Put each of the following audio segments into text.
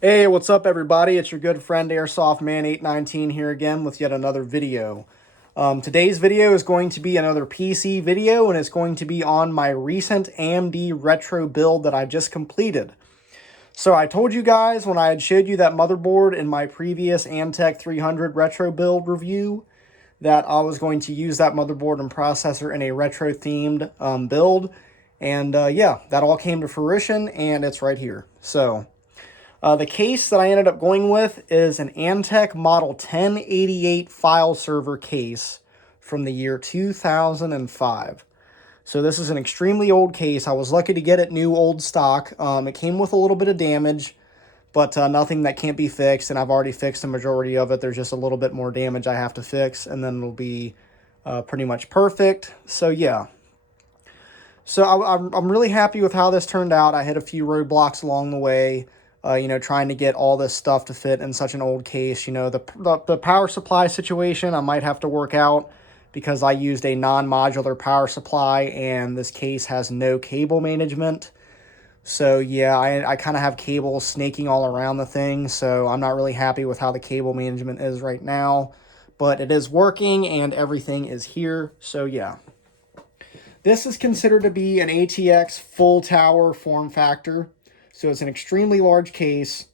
Hey, what's up, everybody? It's your good friend Airsoft Man 819 here again with yet another video. Today's video is going to be another PC video, and it's going to be on my recent AMD retro build that I just completed. So I told you guys when I had showed you that motherboard in my previous Antec 300 retro build review that I was going to use that motherboard and processor in a retro themed build. And yeah, that all came to fruition, and it's right here. So the case that I ended up going with is an Antec Model 1088 file server case from the year 2005. So this is an extremely old case. I was lucky to get it new old stock. It came with a little bit of damage, but nothing that can't be fixed, and I've already fixed the majority of it. There's just a little bit more damage I have to fix, and then it'll be pretty much perfect. So yeah. So I'm really happy with how this turned out. I hit a few roadblocks along the way. Trying to get all this stuff to fit in such an old case. The power supply situation I might have to work out because I used a non-modular power supply and this case has no cable management. So yeah, I kind of have cables snaking all around the thing, so I'm not really happy with how the cable management is right now. But it is working and everything is here, so yeah. This is considered to be an ATX full tower form factor. So it's an extremely large case.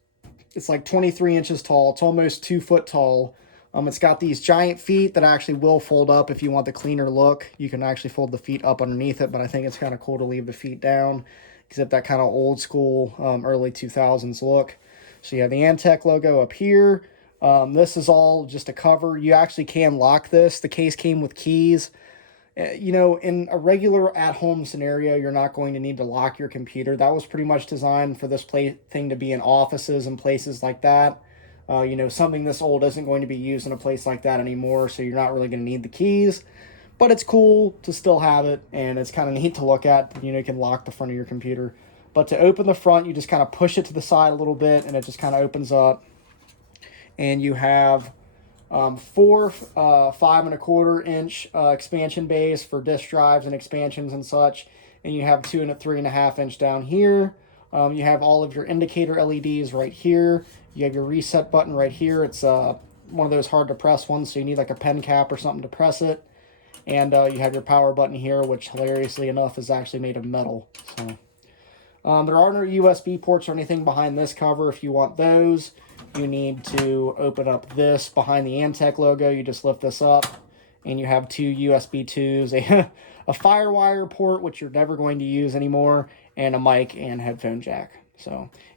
It's like 23 inches tall. It's almost 2 foot tall. It's got these giant feet that actually will fold up if you want the cleaner look. You can actually fold the feet up underneath it, but I think it's kind of cool to leave the feet down. Except that kind of old school, early 2000s look. So you have the Antec logo up here. This is all just a cover. You actually can lock this. The case came with keys. In a regular at-home scenario, you're not going to need to lock your computer. That was pretty much designed for this thing to be in offices and places like that. Something this old isn't going to be used in a place like that anymore, so you're not really going to need the keys. But it's cool to still have it, and it's kind of neat to look at. You can lock the front of your computer. But to open the front, you just kind of push it to the side a little bit, and it just kind of opens up. And you have four 5.25 inch expansion bays for disk drives and expansions and such, and you have 2 and a 3.5 inch down here. You have all of your indicator LEDs right here. You have your reset button right here. It's one of those hard to press ones, so you need like a pen cap or something to press it. And you have your power button here, which hilariously enough is actually made of metal. So there are no USB ports or anything behind this cover. If you want those, you need to open up this behind the Antec logo. You just lift this up, and you have two USB 2s, a FireWire port, which you're never going to use anymore, and a mic and headphone jack.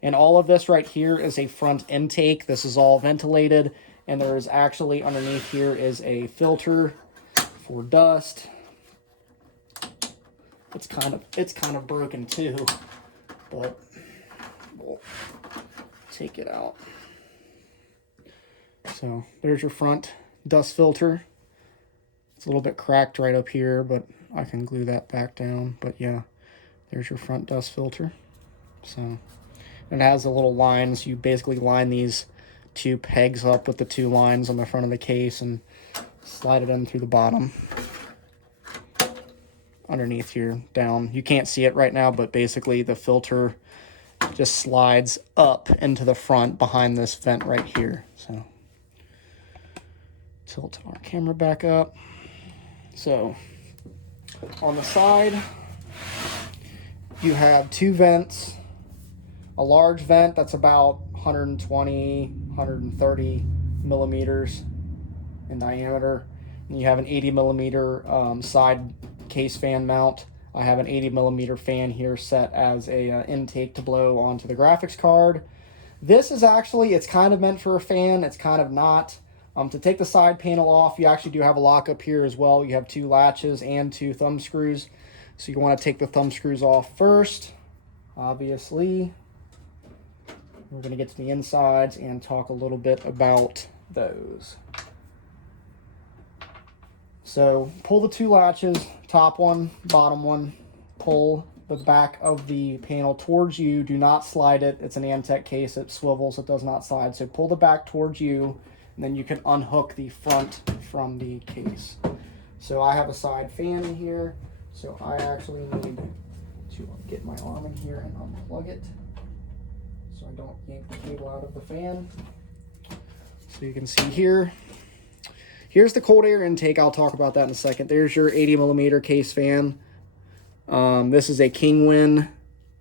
And all of this right here is a front intake. This is all ventilated, and there is actually underneath here is a filter for dust. It's kind of broken too, but we'll take it out. So there's your front dust filter. It's a little bit cracked right up here, but I can glue that back down. But yeah, there's your front dust filter. So it has the little lines. You basically line these two pegs up with the two lines on the front of the case and slide it in through the bottom. Underneath here, down. You can't see it right now, but basically the filter just slides up into the front behind this vent right here. So tilt our camera back up. So on the side, you have two vents. A large vent that's about 120, 130 millimeters in diameter. And you have an 80 millimeter side case fan mount. I have an 80 millimeter fan here set as a intake to blow onto the graphics card. This is actually, it's kind of meant for a fan. It's kind of not. To take the side panel off, you actually do have a lock up here as well. You have two latches and two thumb screws. So you want to take the thumb screws off first, obviously. We're going to get to the insides and talk a little bit about those. So pull the two latches, top one, bottom one, pull the back of the panel towards you. Do not slide it. It's an Antec case. It swivels. It does not slide. So pull the back towards you, and then you can unhook the front from the case. So I have a side fan in here, so I actually need to get my arm in here and unplug it. So so I don't yank the cable out of the fan. So you can see here, here's the cold air intake. I'll talk about that in a second. There's your 80 millimeter case fan. This is a Kingwin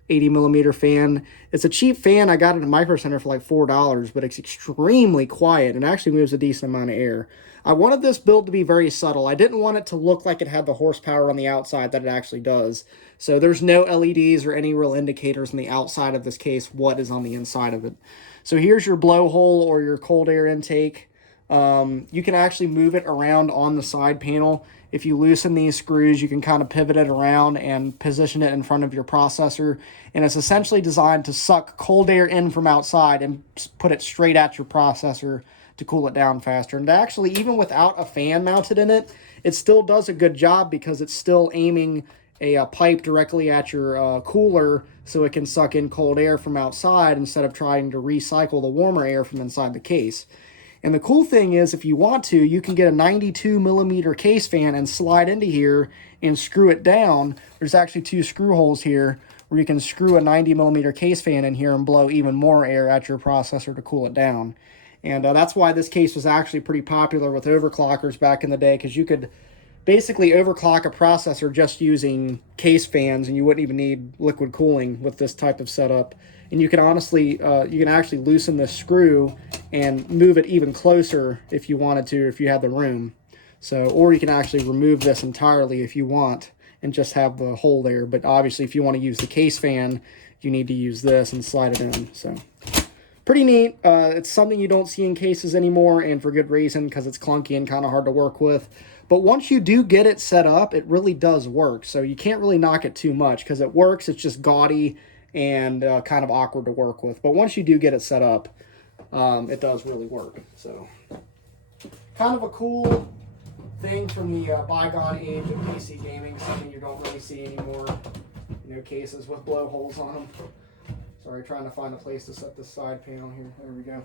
80 millimeter fan. It's a cheap fan. I got it at Micro Center for like $4, but it's extremely quiet and actually moves a decent amount of air. I wanted this build to be very subtle. I didn't want it to look like it had the horsepower on the outside that it actually does. So there's no LEDs or any real indicators on the outside of this case what is on the inside of it. So here's your blowhole or your cold air intake. You can actually move it around on the side panel. If you loosen these screws, you can kind of pivot it around and position it in front of your processor. And it's essentially designed to suck cold air in from outside and put it straight at your processor to cool it down faster. And actually, even without a fan mounted in it, it still does a good job because it's still aiming a pipe directly at your cooler so it can suck in cold air from outside instead of trying to recycle the warmer air from inside the case. And the cool thing is, if you want to, you can get a 92 millimeter case fan and slide into here and screw it down. There's actually 2 screw holes here where you can screw a 90 millimeter case fan in here and blow even more air at your processor to cool it down. And that's why this case was actually pretty popular with overclockers back in the day, because you could basically overclock a processor just using case fans, and you wouldn't even need liquid cooling with this type of setup. And you can honestly, you can actually loosen this screw and move it even closer if you wanted to, if you had the room. So, or you can actually remove this entirely if you want and just have the hole there. But obviously, if you want to use the case fan, you need to use this and slide it in. So, pretty neat. It's something you don't see in cases anymore, and for good reason, because it's clunky and kind of hard to work with. But once you do get it set up, it really does work. So you can't really knock it too much because it works. It's just gaudy and kind of awkward to work with. But once you do get it set up, it does really work. So kind of a cool thing from the bygone age of PC gaming, something you don't really see anymore. You know, cases with blowholes on them. Sorry, trying to find a place to set this side panel here. There we go.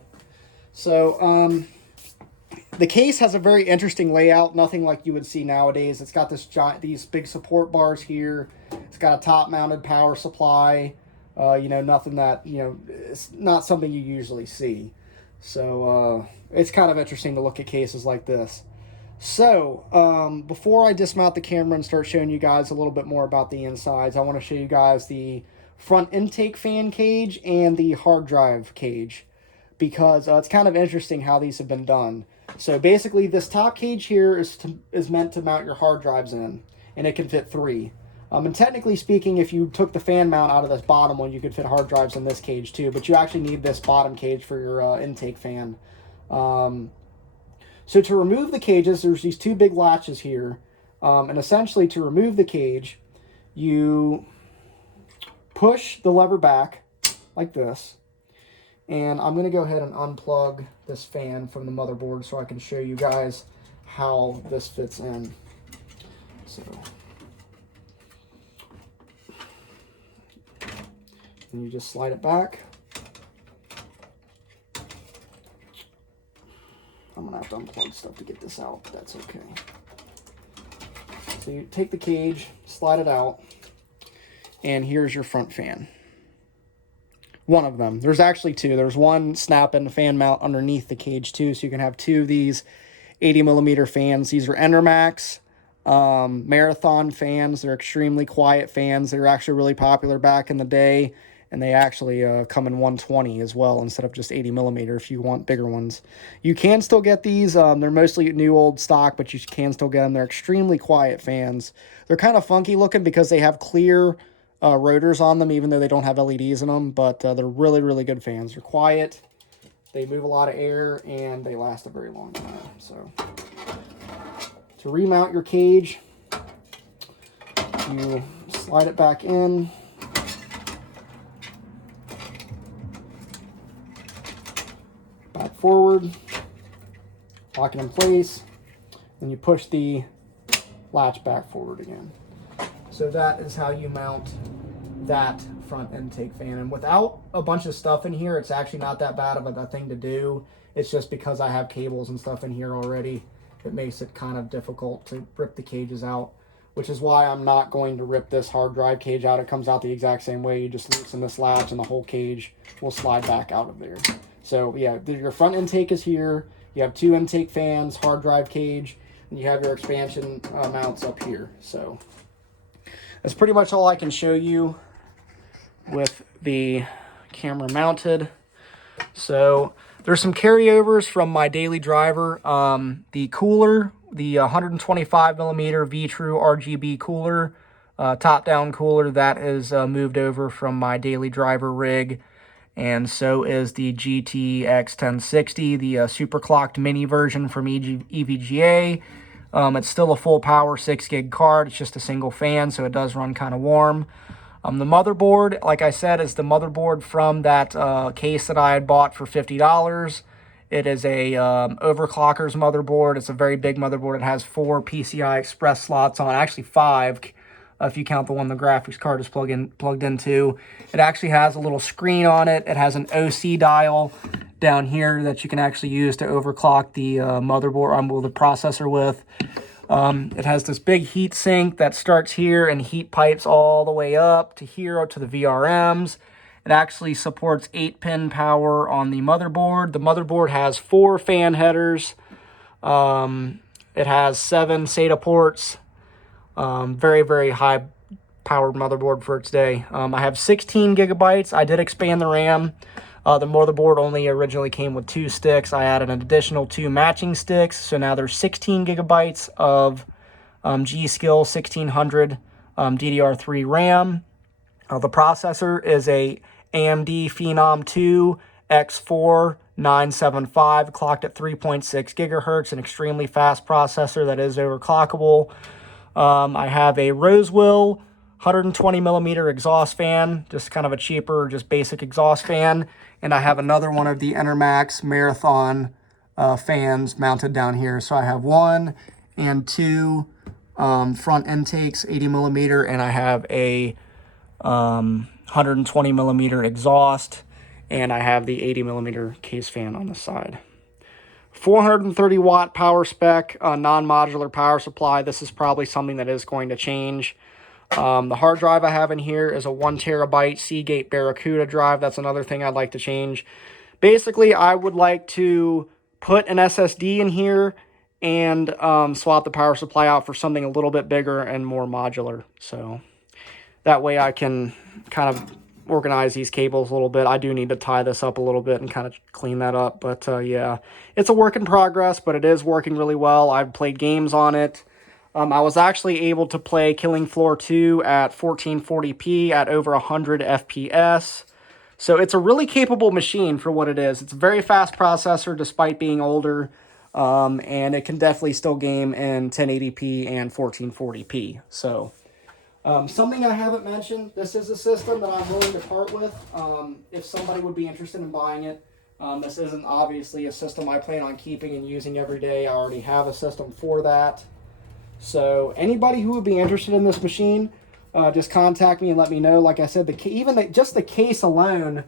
So the case has a very interesting layout, nothing like you would see nowadays. It's got these big support bars here. It's got a top-mounted power supply. You know, nothing that, you know, it's not something you usually see. So it's kind of interesting to look at cases like this. So before I dismount the camera and start showing you guys a little bit more about the insides, I want to show you guys the front intake fan cage and the hard drive cage, because it's kind of interesting how these have been done. So basically, this top cage here is meant to mount your hard drives in, and it can fit 3. And technically speaking, if you took the fan mount out of this bottom one, you could fit hard drives in this cage too, but you actually need this bottom cage for your intake fan. So to remove the cages, there's these 2 big latches here, and essentially to remove the cage, you push the lever back like this. And I'm going to go ahead and unplug this fan from the motherboard so I can show you guys how this fits in. So, and you just slide it back. I'm going to have to unplug stuff to get this out, but that's okay. So you take the cage, slide it out, and here's your front fan. One of them. There's actually 2. There's one snap-in fan mount underneath the cage too, so you can have 2 of these 80 millimeter fans. These are Endermax Marathon fans. They're extremely quiet fans. They were actually really popular back in the day, and they actually come in 120 as well instead of just 80 millimeter if you want bigger ones. You can still get these. They're mostly new old stock, but you can still get them. They're extremely quiet fans. They're kind of funky looking because they have clear rotors on them, even though they don't have LEDs in them, but they're really, really good fans. They're quiet, they move a lot of air, and they last a very long time. So to remount your cage, you slide it back in, back forward, lock it in place, and you push the latch back forward again. So that is how you mount that front intake fan. And without a bunch of stuff in here, it's actually not that bad of a thing to do. It's just because I have cables and stuff in here already, it makes it kind of difficult to rip the cages out. which is why I'm not going to rip this hard drive cage out. It comes out the exact same way. You just loosen this latch and the whole cage will slide back out of there. So yeah, your front intake is here. You have 2 intake fans, hard drive cage, and you have your expansion mounts up here. So that's pretty much all I can show you with the camera mounted. So there's some carryovers from my daily driver. The cooler, the 125 millimeter V-True RGB cooler, top-down cooler, that is moved over from my daily driver rig. And so is the GTX 1060, the super clocked mini version from EVGA. It's still a full power 6 gig card. It's just a single fan, so it does run kind of warm. The motherboard, like I said, is the motherboard from that case that I had bought for $50. It is a overclocker's motherboard. It's a very big motherboard. It has 4 PCI Express slots on, actually 5, if you count the one the graphics card is plugged into. It actually has a little screen on it. It has an OC dial down here that you can actually use to overclock the motherboard, the processor with. It has this big heat sink that starts here and heat pipes all the way up to here, to the VRMs. It actually supports 8-pin power on the motherboard. The motherboard has 4 fan headers. It has 7 SATA ports. Very, very high powered motherboard for its day. I have 16 gigabytes. I did expand the RAM. The motherboard only originally came with 2 sticks. I added an additional 2 matching sticks. So now there's 16 gigabytes of G.Skill 1600 DDR3 RAM. The processor is a AMD Phenom 2 X4 975, clocked at 3.6 gigahertz, an extremely fast processor that is overclockable. I have a Rosewill 120 millimeter exhaust fan, just kind of a cheaper, just basic exhaust fan. And I have another one of the Enermax Marathon fans mounted down here. So I have 1 and 2 front intakes, 80 millimeter, and I have a 120 millimeter exhaust, and I have the 80 millimeter case fan on the side. 430 watt power spec, non-modular power supply. This is probably something that is going to change. The hard drive I have in here is a 1 terabyte Seagate Barracuda drive. That's another thing I'd like to change. Basically, I would like to put an SSD in here and swap the power supply out for something a little bit bigger and more modular. So that way I can kind of organize these cables a little bit. I do need to tie this up a little bit and kind of clean that up. But yeah, it's a work in progress, but it is working really well. I've played games on it. I was actually able to play Killing Floor 2 at 1440p at over 100 FPS. So it's a really capable machine for what it is. It's a very fast processor despite being older. And it can definitely still game in 1080p and 1440p. So something I haven't mentioned, this is a system that I'm willing to part with if somebody would be interested in buying it. This isn't obviously a system I plan on keeping and using every day. I already have a system for that. So anybody who would be interested in this machine, just contact me and let me know. Like I said, just the case alone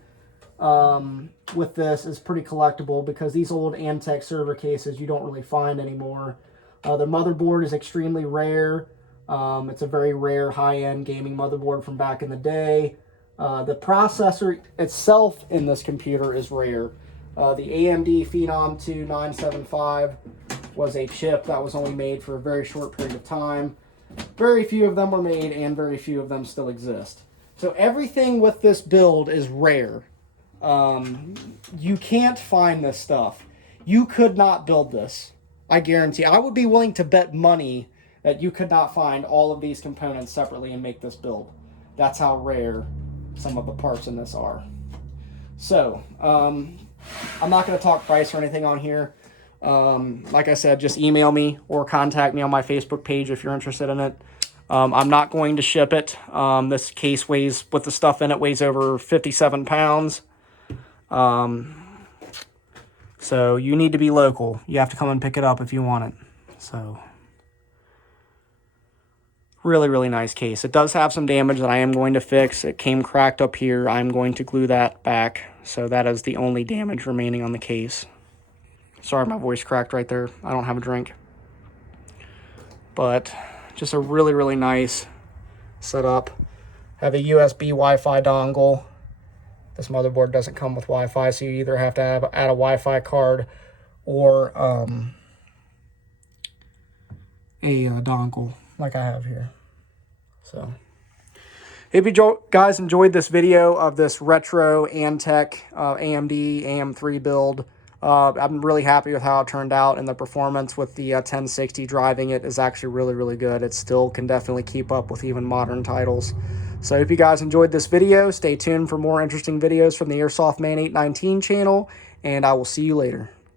with this is pretty collectible because these old Antec server cases you don't really find anymore. The motherboard is extremely rare. It's a very rare high-end gaming motherboard from back in the day. The processor itself in this computer is rare. The AMD Phenom 2 975 was a chip that was only made for a very short period of time. Very few of them were made, and very few of them still exist. So everything with this build is rare. You can't find this stuff. You could not build this. I guarantee. I would be willing to bet money that you could not find all of these components separately and make this build. That's how rare some of the parts in this are. So, I'm not going to talk price or anything on here. Like I said, just email me or contact me on my Facebook page if you're interested in it. I'm not going to ship it. This case weighs, with the stuff in it, weighs over 57 pounds. So you need to be local. You have to come and pick it up if you want it. So really, really nice case. It does have some damage that I am going to fix. It came cracked up here. I'm going to glue that back. So that is the only damage remaining on the case. Sorry, my voice cracked right there. I don't have a drink. But Just a really, really nice setup. Have a USB Wi-Fi dongle. This motherboard doesn't come with Wi-Fi, so you either have to add a Wi-Fi card or a dongle like I have here. So if you guys enjoyed this video of this retro Antec AMD AM3 build, I'm really happy with how it turned out, and the performance with the 1060 driving it is actually really, really good. It still can definitely keep up with even modern titles. So if you guys enjoyed this video, stay tuned for more interesting videos from the Airsoft Man 819 channel, and I will see you later.